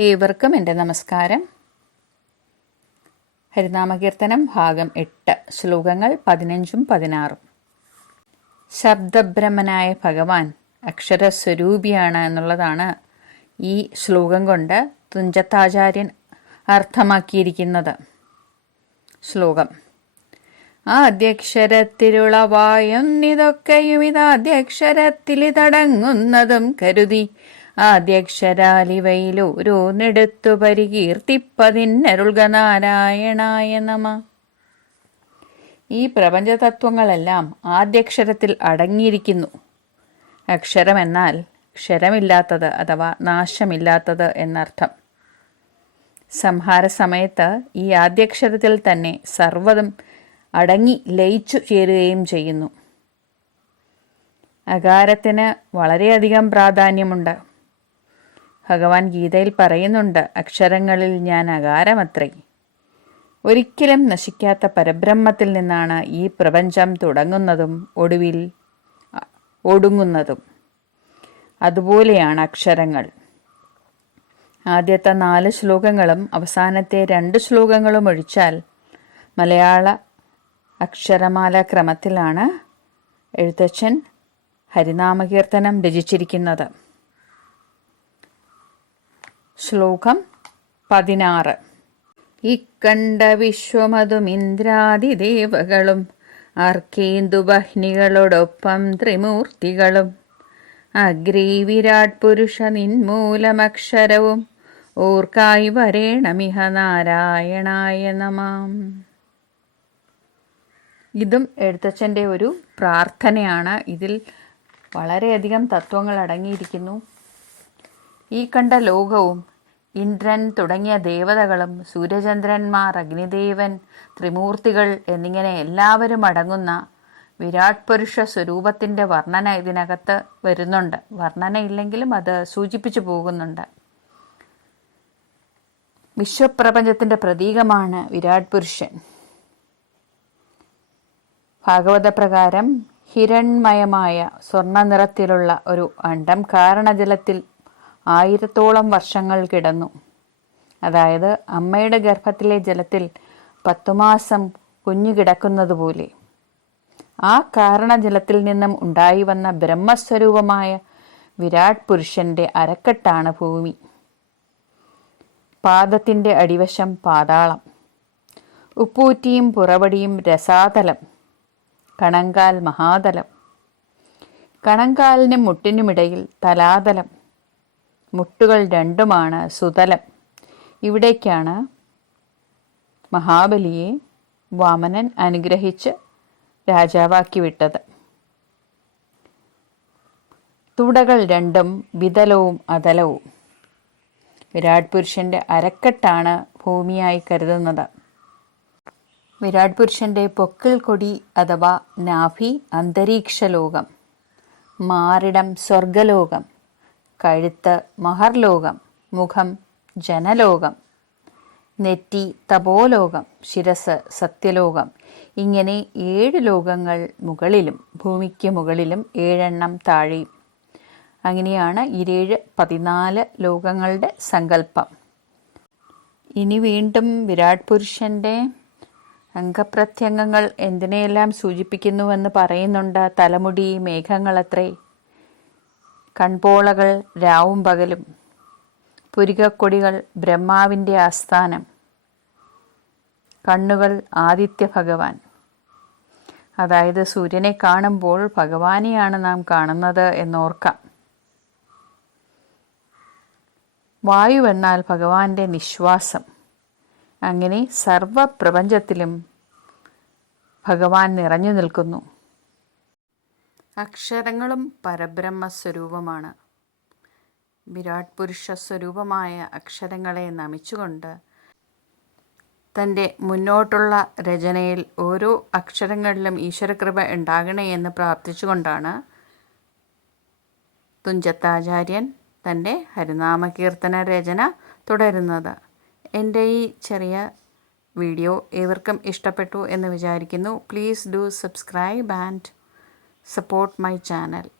ഏവർക്കും എന്റെ നമസ്കാരം. ഹരിനാമകീർത്തനം ഭാഗം എട്ട് ശ്ലോകങ്ങൾ പതിനഞ്ചും പതിനാറും. ശബ്ദബ്രഹ്മനായ ഭഗവാൻ അക്ഷരസ്വരൂപിയാണ് എന്നുള്ളതാണ് ഈ ശ്ലോകം കൊണ്ട് തുഞ്ചത്താചാര്യൻ അർത്ഥമാക്കിയിരിക്കുന്നത്. ശ്ലോകം. ആദ്യക്ഷരത്തിലുളവായൊന്നിതൊക്കെയും ഇതാദ്യക്ഷരത്തിലിതടങ്ങുന്നതും കരുതി ആദ്യക്ഷരാലിവയിൽ ഓരോന്നെടുത്തു പരികീർത്തിപ്പതിന്നരുൾക നാരായണായ നമ. ഈ പ്രപഞ്ചതത്വങ്ങളെല്ലാം ആദ്യക്ഷരത്തിൽ അടങ്ങിയിരിക്കുന്നു. അക്ഷരമെന്നാൽ ക്ഷരമില്ലാത്തത് അഥവാ നാശമില്ലാത്തത് എന്നർത്ഥം. സംഹാര സമയത്ത് ഈ ആദ്യക്ഷരത്തിൽ തന്നെ സർവതും അടങ്ങി ലയിച്ചു ചേരുകയും ചെയ്യുന്നു. അകാരത്തിന് വളരെയധികം പ്രാധാന്യമുണ്ട്. ഭഗവാൻ ഗീതയിൽ പറയുന്നുണ്ട് അക്ഷരങ്ങളിൽ ഞാൻ അകാരമത്രേ. ഒരിക്കലും നശിക്കാത്ത പരബ്രഹ്മത്തിൽ നിന്നാണ് ഈ പ്രപഞ്ചം തുടങ്ങുന്നതും ഒടുവിൽ ഒടുങ്ങുന്നതും. അതുപോലെയാണ് അക്ഷരങ്ങൾ. ആദ്യത്തെ നാല് ശ്ലോകങ്ങളും അവസാനത്തെ രണ്ട് ശ്ലോകങ്ങളും ഒഴിച്ചാൽ മലയാള അക്ഷരമാല ക്രമത്തിലാണ് എഴുത്തച്ഛൻ ഹരിനാമകീർത്തനം രചിച്ചിരിക്കുന്നത്. ശ്ലോകം പതിനാറ്. ഇക്കണ്ട വിശ്വമതുമിന്ദ്രാദിദേവകളും അർക്കേന്ദുബഹ്നികളോടൊപ്പം ത്രിമൂർത്തികളും അഗ്രേ വിരാട് പുരുഷ നിന്മൂലമക്ഷരവും ഓർക്കായി വരേണമിഹ നാരായണായ നമാം. ഇതും എഴുത്തച്ഛന്റെ ഒരു പ്രാർത്ഥനയാണ്. ഇതിൽ വളരെയധികം തത്വങ്ങൾ അടങ്ങിയിരിക്കുന്നു. ഈ കണ്ട ലോകവും ഇന്ദ്രൻ തുടങ്ങിയ ദേവതകളും സൂര്യചന്ദ്രന്മാർ അഗ്നിദേവൻ ത്രിമൂർത്തികൾ എന്നിങ്ങനെ എല്ലാവരും അടങ്ങുന്ന വിരാട് പുരുഷ സ്വരൂപത്തിന്റെ വർണന ഇതിനകത്ത് വരുന്നുണ്ട്. വർണന ഇല്ലെങ്കിലും അത് സൂചിപ്പിച്ചു പോകുന്നുണ്ട്. വിശ്വപ്രപഞ്ചത്തിന്റെ പ്രതീകമാണ് വിരാട് പുരുഷൻ. ഭാഗവത പ്രകാരം ഹിരൺമയമായ സ്വർണ നിറത്തിലുള്ള ഒരു അണ്ടം കാരണജലത്തിൽ ആയിരത്തോളം വർഷങ്ങൾ കിടന്നു. അതായത് അമ്മയുടെ ഗർഭത്തിലെ ജലത്തിൽ പത്തുമാസം കുഞ്ഞു കിടക്കുന്നത് പോലെ ആ കാരണജലത്തിൽ നിന്നും ഉണ്ടായി വന്ന ബ്രഹ്മസ്വരൂപമായ വിരാട് പുരുഷന്റെ അരക്കെട്ടാണ് ഭൂമി. പാദത്തിന്റെ അടിവശം പാതാളം. ഉപ്പൂറ്റിയും പുറവടിയും രസാതലം. കണങ്കാൽ മഹാതലം. കണങ്കാലിനും മുട്ടിനുമിടയിൽ തലാതലം. മുട്ടുകൾ രണ്ടുമാണ് സുതലം. ഇവിടേക്കാണ് മഹാബലിയെ വാമനൻ അനുഗ്രഹിച്ച് രാജാവാക്കി വിട്ടത്. തുടകൾ രണ്ടും വിതലവും അതലവും. വിരാട് പുരുഷന്റെ അരക്കെട്ടാണ് ഭൂമിയായി കരുതുന്നത്. വിരാട് പുരുഷന്റെ പൊക്കിൾ കൊടി അഥവാ നാഭി അന്തരീക്ഷ ലോകം മാറിടം സ്വർഗലോകം. കഴുത്ത് മഹർലോകം മുഖം ജനലോകം നെറ്റി തപോലോകം ശിരസ് സത്യലോകം. ഇങ്ങനെ ഏഴ് ലോകങ്ങൾ മുകളിലും ഭൂമിക്ക് മുകളിലും ഏഴെണ്ണം താഴെയും. അങ്ങനെയാണ് ഇരേഴ് പതിനാല് ലോകങ്ങളുടെ സങ്കല്പം. ഇനി വീണ്ടും വിരാട് പുരുഷന്റെ അംഗപ്രത്യംഗങ്ങൾ എന്തിനെയെല്ലാം സൂചിപ്പിക്കുന്നുവെന്ന് പറയുന്നുണ്ട്? തലമുടി മേഘങ്ങളത്രേ. കൺപോളകൾ രാവും പകലും പുരികക്കൊടികൾ ബ്രഹ്മാവിന്റെ ആസ്ഥാനം കണ്ണുകൾ ആദിത്യ ഭഗവാൻ. അതായത് സൂര്യനെ കാണുമ്പോൾ ഭഗവാനെയാണ് നാം കാണുന്നത് എന്നോർക്കാം. വായു എന്നാൽ ഭഗവാന്റെ നിശ്വാസം. അങ്ങനെ സർവപ്രപഞ്ചത്തിലും ഭഗവാൻ നിറഞ്ഞു നിൽക്കുന്നു. അക്ഷരങ്ങളും പരബ്രഹ്മ സ്വരൂപമാണ് വിരാട് പുരുഷ സ്വരൂപമായ അക്ഷരങ്ങളെ നമിച്ചുകൊണ്ട് തന്റെ മുന്നോട്ടുള്ള രചനയിൽ ഓരോ അക്ഷരങ്ങളിലും ഈശ്വരകൃപ ഉണ്ടാകണേ എന്ന് പ്രാർത്ഥിച്ചുകൊണ്ടാണ് തുഞ്ചത്താചാര്യൻ തന്റെ ഹരിനാമകീർത്തന രചന തുടരുന്നത്. എന്റെ ഈ ചെറിയ വീഡിയോ ഏവർക്കും ഇഷ്ടപ്പെട്ടു എന്ന് വിചാരിക്കുന്നു. Please do subscribe and support my channel